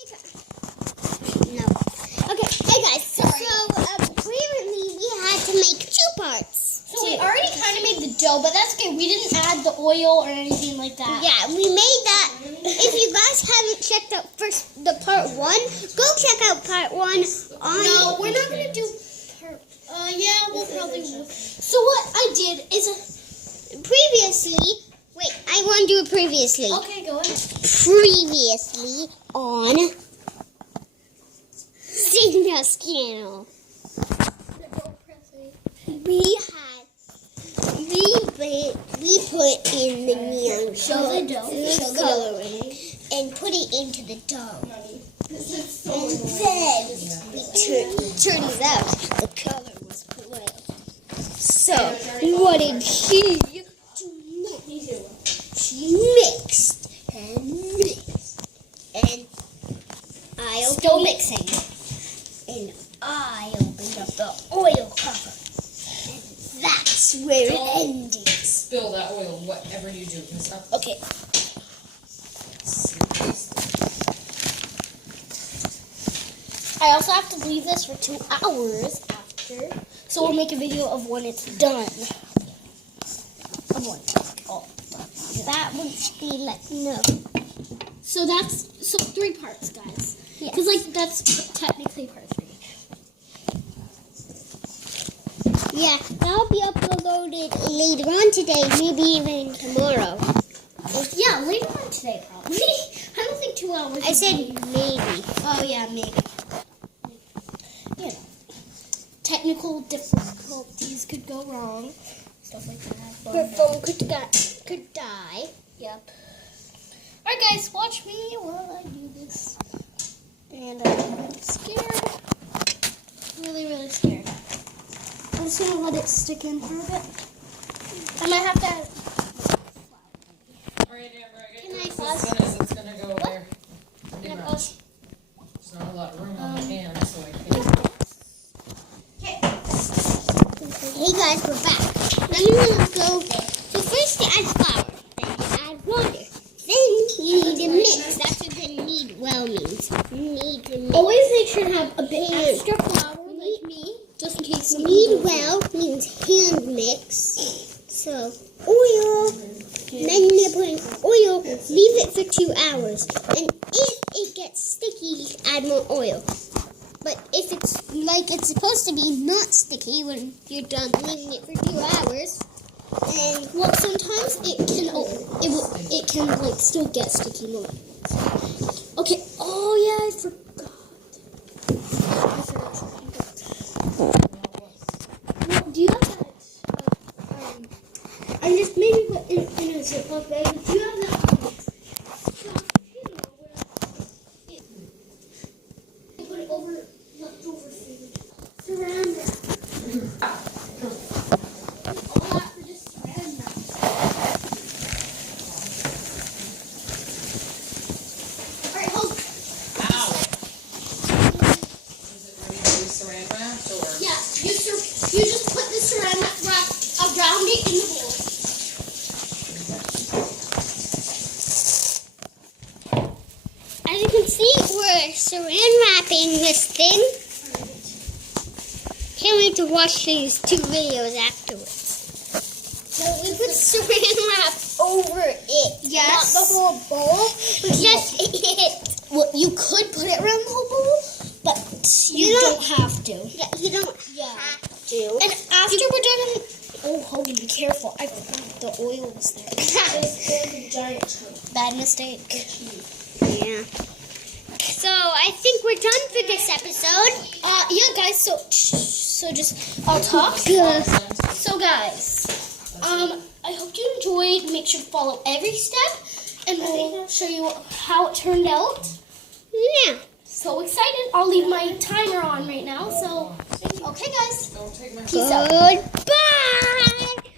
No. Okay, hey guys, so previously we had to make 2 parts. So we already kind of made the dough, but that's okay. We didn't add the oil or anything like that. Yeah, we made that. If you guys haven't checked out the part 1, go check out part 1 on... No, we're not going to do part... yeah, we'll probably... So what I did is... Previously... Wait, I want to do it previously. Okay, go ahead. Previously on... Signa's channel. We put in the neon coloring and put it into the dough. And then turns out the color was blue. So what did she do? She mixed and mixed, and Still mixing. And I opened up the oil cover. And that's where it ended. Spill that oil, whatever you do. Okay. I also have to leave this for 2 hours after. So we'll make a video of when it's done. Of when it's all done. That would be like, no. So that's 3 parts, guys. Yes. Because that's technically part 3. Yeah, that'll be uploaded later on today, maybe even tomorrow. Yeah, later on today, probably. I don't think 2 hours. I said maybe. Oh, yeah, maybe. You know, technical difficulties could go wrong. Stuff like that. Her phone could die. Yep. Alright, guys, watch me while I do this. And I'm scared. Really, really scared. I'm just going to let it stick in for a bit. I might have to... Alright, Amber, I Can I guess pause? it's gonna go there. Can I pause? There's not a lot of room on my hand, so I can't. Hey guys, we're back. Now you want to go. So first you add flour, then you add water, then you need to mix. That's what the knead well means. You need to mix. Always make sure to have a bit extra flour, like me, just in case. Knead well means hand mix. So oil. Then you're putting oil. Leave it for 2 hours, and if it gets sticky, add more oil. But if it's like it's supposed to be not sticky when you're done leaving it for 2 hours, and Well, sometimes it can like still get sticky more. Okay. Oh yeah, I forgot. Well, do you have that? I just maybe put in a Ziploc bag. But do you have that? Put it over leftover food. Saran wrap. All that for just saran wrap. Alright, hold. Ow! Is it ready to be saran wrapped or? Yeah, you just put the saran wrap around it in the bowl. as you can see, we're saran wrapping this thing. Can't wait to watch these 2 videos afterwards. So we put saran wrap over it, Yes. not the whole bowl, but just it. Well, you could put it around the whole bowl, but you don't have to. Yeah, you don't have to. And after we're done, oh Hogan, be careful! I forgot the oil was there. Bad mistake. Yeah. So I think we're done for this episode. Yeah, guys. So just I'll talk. So guys, I hope you enjoyed. Make sure to follow every step, and we'll show you how it turned out. Yeah. So excited! I'll leave my timer on right now. So okay, guys. Don't take my Peace out. Goodbye.